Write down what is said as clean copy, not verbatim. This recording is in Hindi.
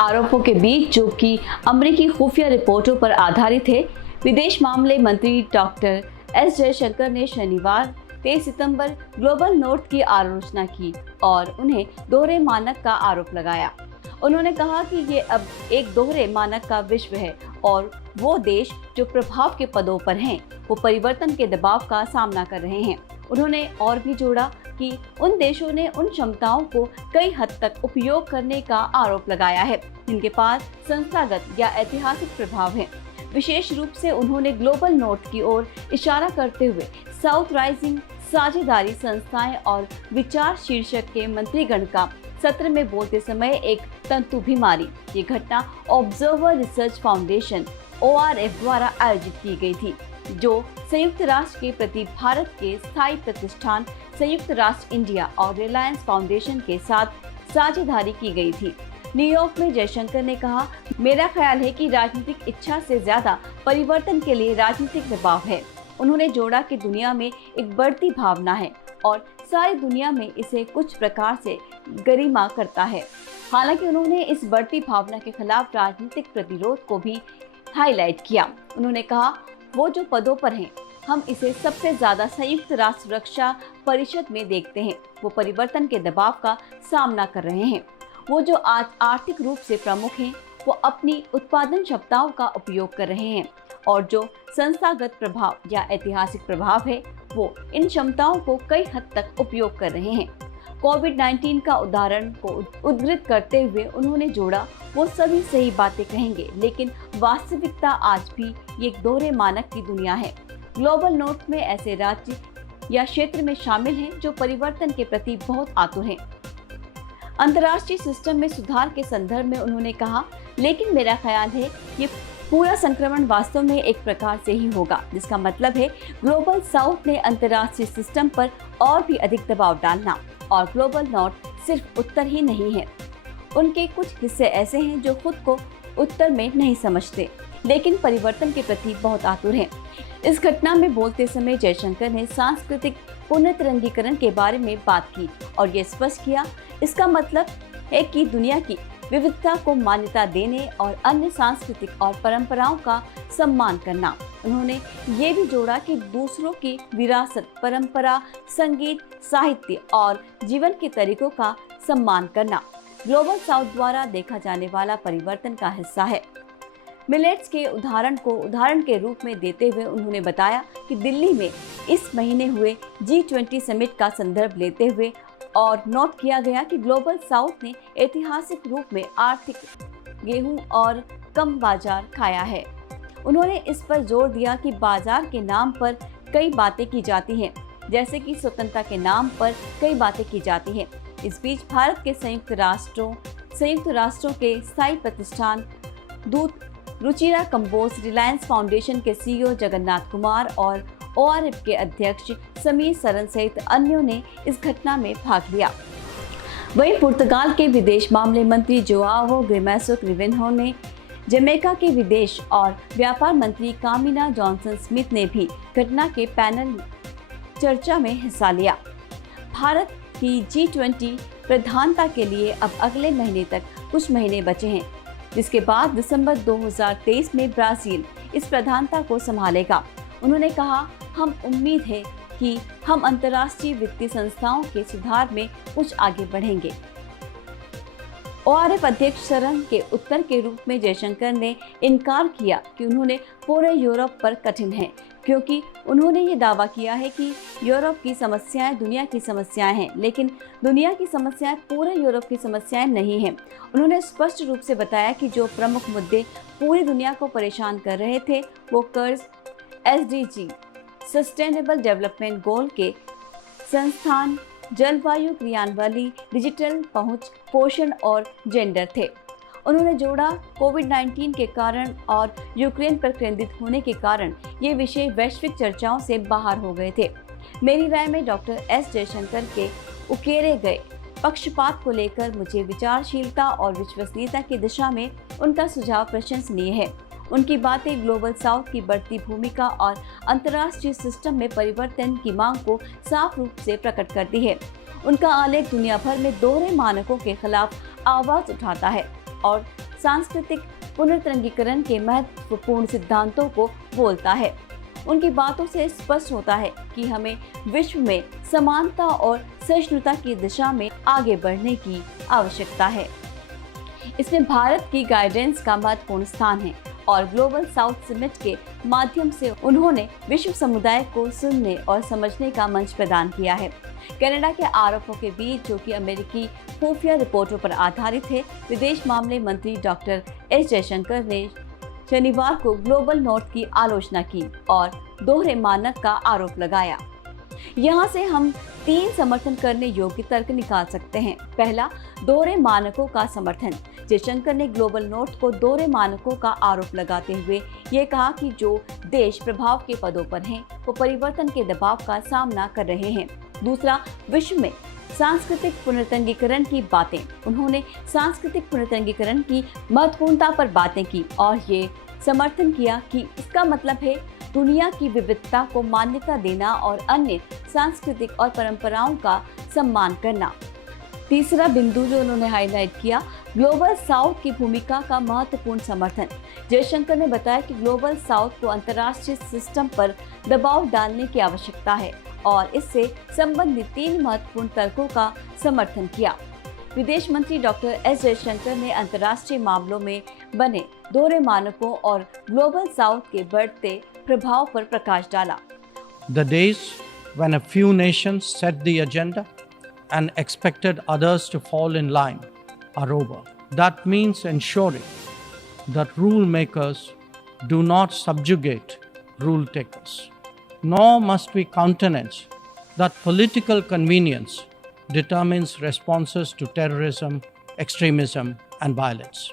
आरोपों के बीच, जो कि अमेरिकी खुफिया रिपोर्टों पर आधारित है, विदेश मामले मंत्री डॉक्टर एस जयशंकर ने शनिवार 23 सितंबर ग्लोबल नॉर्थ की आलोचना की और उन्हें दोहरे मानक का आरोप लगाया। उन्होंने कहा कि ये अब एक दोहरे मानक का विश्व है और वो देश जो प्रभाव के पदों पर हैं, वो परिवर्तन के दबाव का सामना कर रहे हैं। उन्होंने और भी जोड़ा कि उन देशों ने उन क्षमताओं को कई हद तक उपयोग करने का आरोप लगाया है जिनके पास संस्थागत या ऐतिहासिक प्रभाव है। विशेष रूप से उन्होंने ग्लोबल नॉर्थ की ओर इशारा करते हुए साउथ राइजिंग साझेदारी संस्थाएं और विचार शीर्षक के मंत्रीगण का सत्र में बोलते समय एक तंतु भी मारी। ये घटना ऑब्जर्वर रिसर्च फाउंडेशन ORF द्वारा आयोजित की गई थी, जो संयुक्त राष्ट्र के प्रति भारत के स्थायी प्रतिष्ठान संयुक्त राष्ट्र इंडिया और रिलायंस फाउंडेशन के साथ साझेदारी की गई थी। न्यूयॉर्क में जयशंकर ने कहा, मेरा ख्याल है कि राजनीतिक इच्छा से ज्यादा परिवर्तन के लिए राजनीतिक दबाव है। उन्होंने जोड़ा कि दुनिया में एक बढ़ती भावना है और सारी दुनिया में इसे कुछ प्रकार से गरिमा करता है। हालांकि उन्होंने इस बढ़ती भावना के खिलाफ राजनीतिक प्रतिरोध को भी हाईलाइट किया। उन्होंने कहा, वो जो पदों पर हैं, हम इसे सबसे ज्यादा संयुक्त राष्ट्र सुरक्षा परिषद में देखते हैं। वो परिवर्तन के दबाव का सामना कर रहे हैं। वो जो आज आर्थिक रूप से प्रमुख हैं, वो अपनी उत्पादन क्षमताओं का उपयोग कर रहे हैं और जो संस्थागत प्रभाव या ऐतिहासिक प्रभाव है, वो इन क्षमताओं को कई हद तक उपयोग कर रहे हैं। कोविड-19 का उदाहरण को उद्धृत करते हुए उन्होंने जोड़ा, वो सभी सही बातें कहेंगे, लेकिन वास्तविकता आज भी एक दोहरे मानक की दुनिया है। ग्लोबल नॉर्थ में ऐसे राज्य या क्षेत्र में शामिल हैं जो परिवर्तन के प्रति बहुत आतुर हैं। अंतर्राष्ट्रीय सिस्टम में सुधार के संदर्भ में उन्होंने कहा, लेकिन मेरा ख्याल है ये पूरा संक्रमण वास्तव में एक प्रकार से ही होगा, जिसका मतलब है ग्लोबल साउथ ने अंतर्राष्ट्रीय सिस्टम पर और भी अधिक दबाव डालना। और ग्लोबल नॉर्थ सिर्फ उत्तर ही नहीं है, उनके कुछ हिस्से ऐसे हैं जो खुद को उत्तर में नहीं समझते, लेकिन परिवर्तन के प्रति बहुत आतुर हैं। इस घटना में बोलते समय जयशंकर ने सांस्कृतिक पुनर्तरंगीकरण के बारे में बात की और ये स्पष्ट किया, इसका मतलब है कि दुनिया की विविधता को मान्यता देने और अन्य सांस्कृतिक और परंपराओं का सम्मान करना। उन्होंने ये भी जोड़ा कि दूसरों की विरासत, परंपरा, संगीत, साहित्य और जीवन के तरीकों का सम्मान करना ग्लोबल साउथ द्वारा देखा जाने वाला परिवर्तन का हिस्सा है। मिलेट्स के उदाहरण को उदाहरण के रूप में देते हुए उन्होंने बताया कि दिल्ली में इस महीने हुए G20 समिट का संदर्भ लेते हुए और नोट किया गया कि ग्लोबल साउथ ने ऐतिहासिक रूप में आर्थिक गेहूं और कम बाजार खाया है। उन्होंने इस पर जोर दिया कि बाजार के नाम पर कई बातें की जाती हैं, जैसे कि स्वतंत्रता के नाम पर कई बातें की जाती हैं। इस बीच भारत के संयुक्त राष्ट्रों के स्थायी प्रतिष्ठान दूत रुचिरा कंबोज, रिलायंस फाउंडेशन के CEO जगन्नाथ कुमार और ORF के अध्यक्ष समीर सरन सहित अन्यों ने इस घटना में भाग लिया। वहीं पुर्तगाल के विदेश मामले मंत्री जोआओ ग्रिमेसो क्रिविन्हो ने, जमैका के विदेश और व्यापार मंत्री कामिना जॉनसन स्मिथ ने भी घटना के पैनल चर्चा में हिस्सा लिया। भारत की G20 प्रधानता के लिए अब अगले महीने तक कुछ महीने बचे हैं, जिसके बाद दिसंबर 2023 में ब्राजील इस प्रधानता को संभालेगा। उन्होंने कहा, हम उम्मीद है कि हम अंतर्राष्ट्रीय वित्तीय संस्थाओं के सुधार में कुछ आगे बढ़ेंगे। ORF अध्यक्ष सरन के उत्तर के रूप में जयशंकर ने इनकार किया कि उन्होंने पूरे यूरोप पर कठिन है, क्योंकि उन्होंने ये दावा किया है कि यूरोप की समस्याएं दुनिया की समस्याएं हैं, लेकिन दुनिया की समस्याएं पूरे यूरोप की समस्याएं नहीं हैं। उन्होंने स्पष्ट रूप से बताया कि जो प्रमुख मुद्दे पूरी दुनिया को परेशान कर रहे थे, वो कर्ज, SDG, सस्टेनेबल डेवलपमेंट गोल के संस्थान, जलवायु क्रियान्वयन, डिजिटल पहुंच, पोषण और जेंडर थे। उन्होंने जोड़ा, कोविड-19 के कारण और यूक्रेन पर केंद्रित होने के कारण ये विषय वैश्विक चर्चाओं से बाहर हो गए थे। मेरी राय में डॉक्टर एस जयशंकर के उकेरे गए पक्षपात को लेकर मुझे विचारशीलता और विश्वसनीयता की दिशा में उनका सुझाव प्रशंसनीय है। उनकी बातें ग्लोबल साउथ की बढ़ती भूमिका और अंतर्राष्ट्रीय सिस्टम में परिवर्तन की मांग को साफ रूप से प्रकट करती है। उनका आलेख दुनिया भर में दोहरे मानकों के खिलाफ आवाज उठाता है और सांस्कृतिक पुनर्तरंगीकरण के महत्वपूर्ण सिद्धांतों को बोलता है। उनकी बातों से स्पष्ट होता है कि हमें विश्व में समानता और सहिष्णुता की दिशा में आगे बढ़ने की आवश्यकता है। इसमें भारत की गाइडेंस का महत्वपूर्ण स्थान है और ग्लोबल साउथ समिट के माध्यम से उन्होंने विश्व समुदाय को सुनने और समझने का मंच प्रदान किया है। कनाडा के आरोपों के बीच, जो कि अमेरिकी खुफिया रिपोर्टों पर आधारित है, विदेश मामले मंत्री डॉक्टर एस जयशंकर ने शनिवार को ग्लोबल नॉर्थ की आलोचना की और दोहरे मानक का आरोप लगाया। यहाँ से हम 3 समर्थन करने योग्य तर्क निकाल सकते हैं। पहला, दोहरे मानकों का समर्थन। जयशंकर ने ग्लोबल नॉर्थ को दोहरे मानकों का आरोप लगाते हुए ये कहा कि जो देश प्रभाव के पदों पर हैं, वो परिवर्तन के दबाव का सामना कर रहे हैं। दूसरा, विश्व में सांस्कृतिक पुनर्तरंगीकरण की बातें। उन्होंने सांस्कृतिक पुनर्तरंगीकरण की महत्वपूर्णता पर बातें की और ये समर्थन किया कि इसका मतलब है दुनिया की विविधता को मान्यता देना और अन्य सांस्कृतिक और परंपराओं का सम्मान करना। तीसरा बिंदु जो उन्होंने हाईलाइट किया, ग्लोबल साउथ की भूमिका का महत्वपूर्ण समर्थन। जयशंकर ने बताया कि ग्लोबल साउथ को अंतर्राष्ट्रीय सिस्टम पर दबाव डालने की आवश्यकता है और इससे संबंधित 3 महत्वपूर्ण तर्कों का समर्थन किया। विदेश मंत्री डॉक्टर एस जयशंकर ने अंतर्राष्ट्रीय मामलों में बने दोहरे मानकों और ग्लोबल साउथ के बढ़ते प्रभाव पर प्रकाश डाला। The days when a few nations set the agenda and expected others to fall in line are over. That means ensuring that rule makers do not subjugate rule takers, nor must we countenance that political convenience determines responses to terrorism, extremism, and violence.